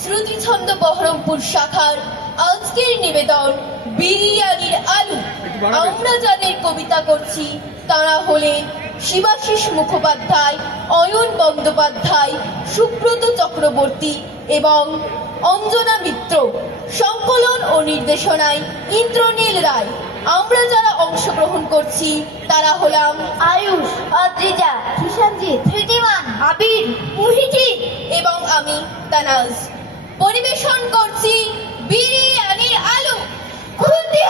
শ্রুতিছন্দ বহরমপুর শাখার আজকের নিবেদন বিরিয়ানির আলু। আমরা যাদের কবিতা করছি তারা হলেন শিবাশিস মুখোপাধ্যায়, অয়ন বন্দ্যোপাধ্যায়, সুব্রত চক্রবর্তী এবং অঞ্জনা মিত্র। সংকলন ও নির্দেশনায় ইন্দ্রনীল রায়। আমরা যারা অংশগ্রহণ করছি তারা হলাম আয়ুষ, অদ্রিজা, কিষানজিৎ, ধৃতিমান, আবির, মুহিজিৎ এবং আমি তানাজ। পরিবেশন করছি বিরিয়ানির আলু। খুন্তি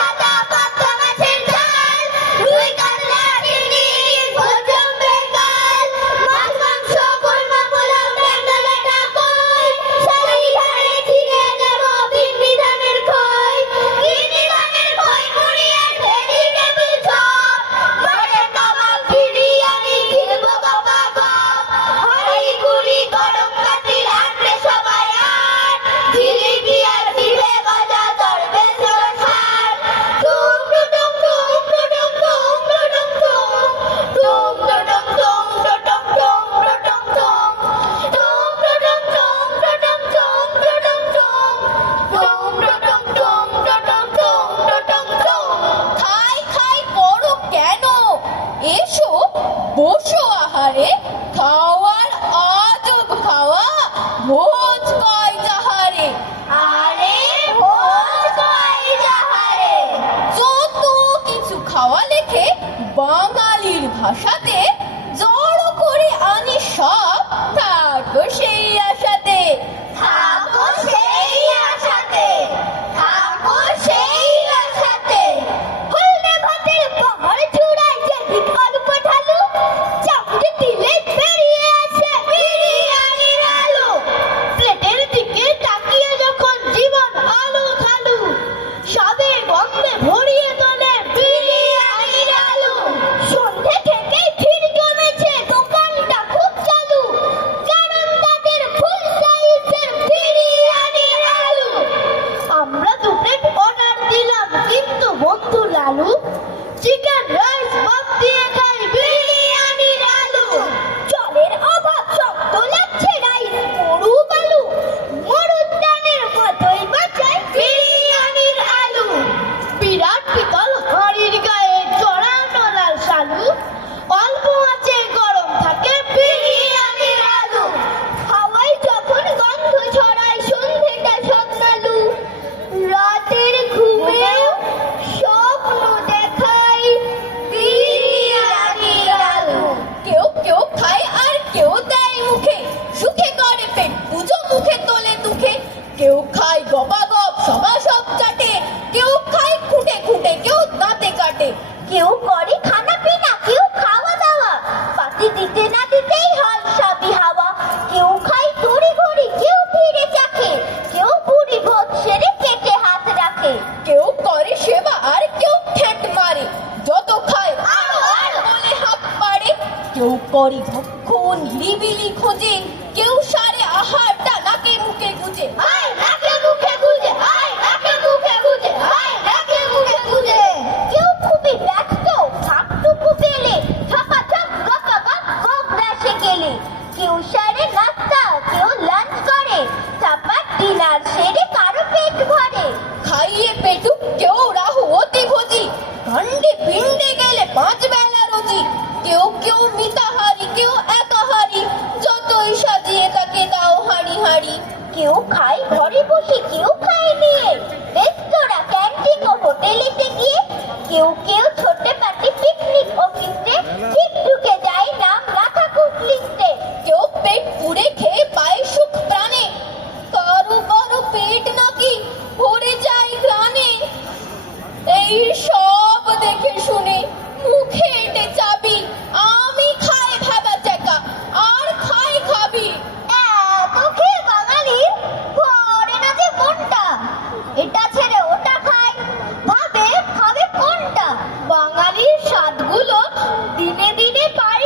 হাতা পাতা মাছের ঝাল, রুই কাতলা চিংড়ি ভোজন বেকাল, মাছ মাংস কোরমা পোলাও ডালটা কই, শাড়ি ধারে ছিঁড়ে যাব বিধানের খই, বিধানের খই মুড়িয়ে ভেজিটেবিল চপ, মাছের কাবাব বিরিয়ানি খেলবো বাবা বাপ, হাঁড়ি কুড়ি গরম কাঠির আটরে সবাই আট, জিলিপি আর জিভে গজা চড়বে সরসার, টুমরু টুমরু টুমরু টুমরু টুমরু টুমরু টুমরু টুমরু টুমরু। খাই খাই করো কেন? এসো বসো আহারে। খাওয়ার আজব খাওয়া, ভোজ কয় যাহারে। আরে ভোজ কয় যাহারে, যত কিছু খাওয়া লেখে বাঙালির ভাষাতে, জড়ো করে আনি সব থাকো সেই আশাতে। থাকো সেই আশাতে, থাকো সেই আশাতে। হলদে ভাতের পাহাড় চূড়ায় যেদিক আলু পাঠালু, চামড়ে দিলে বেরিয়ে আসে বিরিয়ানির আলু। প্লেটের দিকে তাকিয়ে যখন জীবন আলু থালু, স্বাদে গন্ধে ভরিয়ে তোলে বিরিয়ানির আলু। সন্ধে থেকে ভিড় জমেছে, দোকানটা খুব চালু, কারণ তাদের ফুল সাইজের বিরিয়ানির আলু। আমরা দু প্লেট অর্ডার দিলাম, কিন্তু বন্ধু লালু চিকেন রাইস ভাত দিয়ে খাই বিরিয়ানির আলু। জলের অভাব শক্ত লাগছে রাইস মরু বালু, মরুর ডানের মতোই বাঁচায় বিরিয়ানির আলু। বিরাট পিতল হাঁড়ির গায়ে জড়ানো লাল শালু, অল্প আঁচে গরম থাকে বিরিয়ানির আলু। হাওয়ায় যখন গন্ধ ছড়ায় সন্ধেটা সন্ধ্যালু, রাতের ঘুমেও স্বপ্ন দেখাই বিরিয়ানির আলু। কেউ কেউ খায় আর কেউ দেয় মুখে, সুখে করে পেট পুজো, মুখে তোলে দুঃখে। কেউ খায় গপাগপ সবা সব চাটে, কেউ খায় খুঁটে খুঁটে, কেউ দাঁতে কাটে। কেউ করে খানা পিনা, কেউ খাওয়া দাওয়া, পাতি দিতে না দিতেই হয় সবই হাওয়া। কেউ খায় তড়ি ঘড়ি, কেউ ফিরে চাখে, কেউ বুড়ি ভোজ সেরে কেটে হাত রাখে। কেউ করে সেবা আর কেউ ঠেট মারে, যত খায় আরো আর বলে হাত পারে। কেউ করে ভক্ষণ নিরিবিলি খোঁজে, কেউ সারে আহারটা নাকে মুখে গুজে। আয় নাকে মুখে গুজে, আয় নাকে মুখে গুজে, আয় নাকে মুখে গুজে। কেউ খুবই ব্যস্ত, থাকটুকু পেলে ঝপাঝপ গপাগপ হোক ব্যাসে গেলে। কেউ সারে নাস্তা, কেউ লাঞ্চ করে, চাপার ডিনার সেরে কারো পেট ভরে। খাইয়ে পেটুক কেউ রাহু অতি ভোজি, কাণ্ডে পিণ্ডে গেলে 5 বেলা রুজি। কেউ কেউ মিতাহারি, কেউ একাহারি, যতই সাজিয়ে তাকে দাও হাঁড়ি হাঁড়ি। কেউ খায় ঘরে বসে, কেউ খায় নিয়ে রেস্তোরাঁ ক্যান্টিন ও হোটেলেতে গিয়ে। কেউ কেউ ছোটে পাটি পিকনিক ও ফিস্টে, ঠিক ঢুকে যায় নাম না থাকুক লিস্টে। কেউ পেট পুড়ে খেয়ে পায় সুখ প্রাণে, কারো কারো পেট নাকি ভরে যায় গ্রানে। এই সব দেখে শুনে মুখে এঁটে চাবি, আমি খাই ভাবা চাকা আর খাই খাবি। এত খেয়ে বাঙালির ভরে না যে মনটা, এটা ছেড়ে ওটা খায়, ভাবে খাবে কোনটা। বাঙালির স্বাদগুলো দিনে দিনে পায়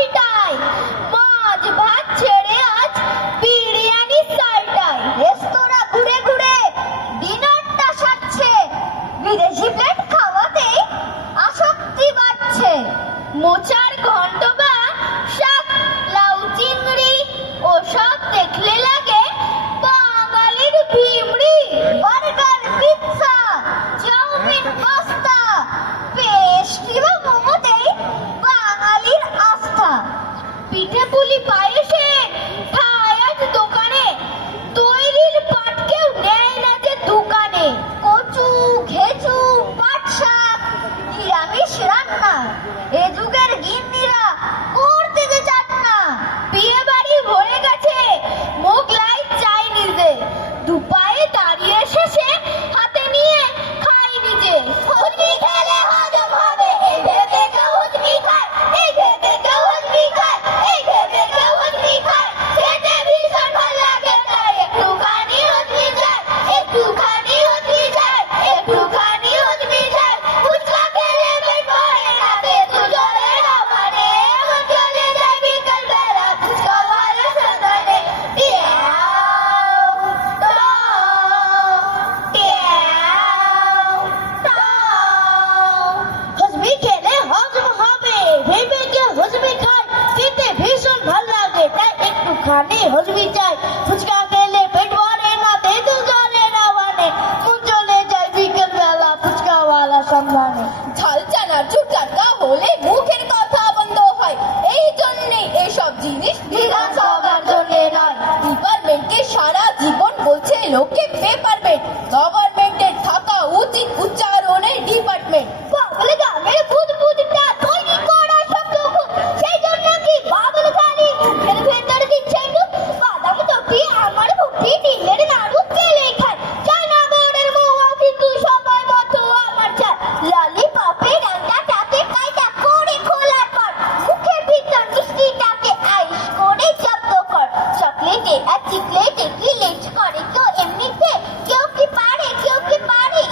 ফুচকা খেলে পেট ভরে না, তেঁতুল জলে না মানে, মন চলে যায় বিকেল বেলা ফুচকাওয়ালা সন্ধানে। ঝাল চানার চুটাকা হলে মুখের কথা বন্ধ হয়, এই জন্যে এসব জিনিস বিধানসভার জন্যে নয়। ডিপার্টমেন্টকে সারা জীবন বলছে লোকে পেপারমেন্ট, গভর্নমেন্টের থাকা উচিত উচ্চারণের ডিপার্টমেন্ট। বাবুল গামের বুদবুদটা তৈরি করা শব্দ খুব, সেই জন্য কি বাবুল খালি মুখের ভেতর দিচ্ছে ডুব। বাদাম চটি আমার ভুটি ডিলের নাড়ু কেলে খায়, চায়না বোর্ডের মোয়া কিন্তু সবাই মতো আমার চায়। ললিপপের রান্নাটাকে কায়দা করে খোলার পর মুখের ভিতর মিষ্টিটাকে আইস করে জব্দ কর। চকলেটে আর চিকলেটে কি লেট করে কেউ এমনিতে, কেউ কি পারে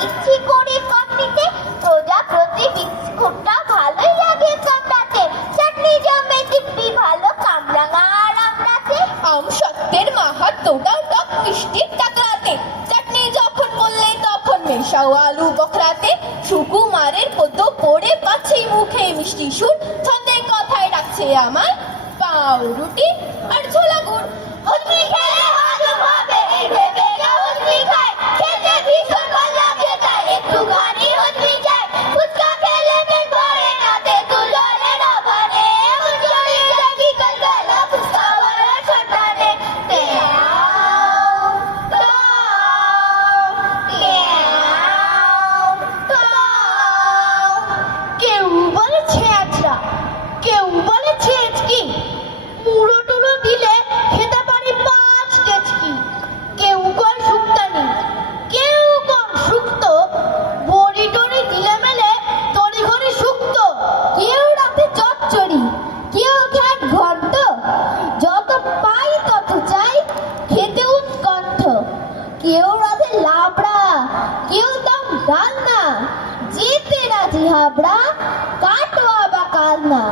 ইচ্ছে করে কম নিতে। প্রজাপতি বিস্কুটটা ভালোই লাগে কামড়াতে, চাটনি জমে দিব্যি ভালো কামরাঙা আর আমড়াতে। আম সত্যের মাহাত্ম্যটাও টক মিষ্টির টাকরাতে, চাটনি যখন বললে তখন মেশাও আলু বখরাতে। সুকুমারের পদ্য পড়ে পাচ্ছি মুখে মিষ্টি সুর, ছন্দে কথায় রাখছে আমায় পাউরুটি আর ছোলা গুড়। হজমি খেলে হজম হবে এই ভেবে কেউ হজমি খায়, খেতে ভীষণ ভালো লাগে তাই একটুখানি হজমি চাই। ফুচকা খেলে পেট ভরে না, তেঁতুল জলে না মানে, মন চলে যায় বিকেল বেলা ফুচকাওয়ালা সন্ধানে। কেউ বলে ছেঁচড়া, কেউ বলে ছেঁচকি, মুড়ো টুড়ো দিলে খেতে পারি 5 কেচকি। কেউ কয় শুক্তানি, কেউ কম শুক্তো, বড়ি টড়ি দিলে মেলে তড়ি ঘড়ি শুক্তো। কেউ রাতে চচ্চড়ি, কেউ খায় ঘন্ট, যত পাই তত চাই খেতে উৎকণ্ঠ। কেউ রাতে লাবড়া, কেউ দম ডালনা, যেতে রাজি হাবড়া, কাটোয়া বা কালনা।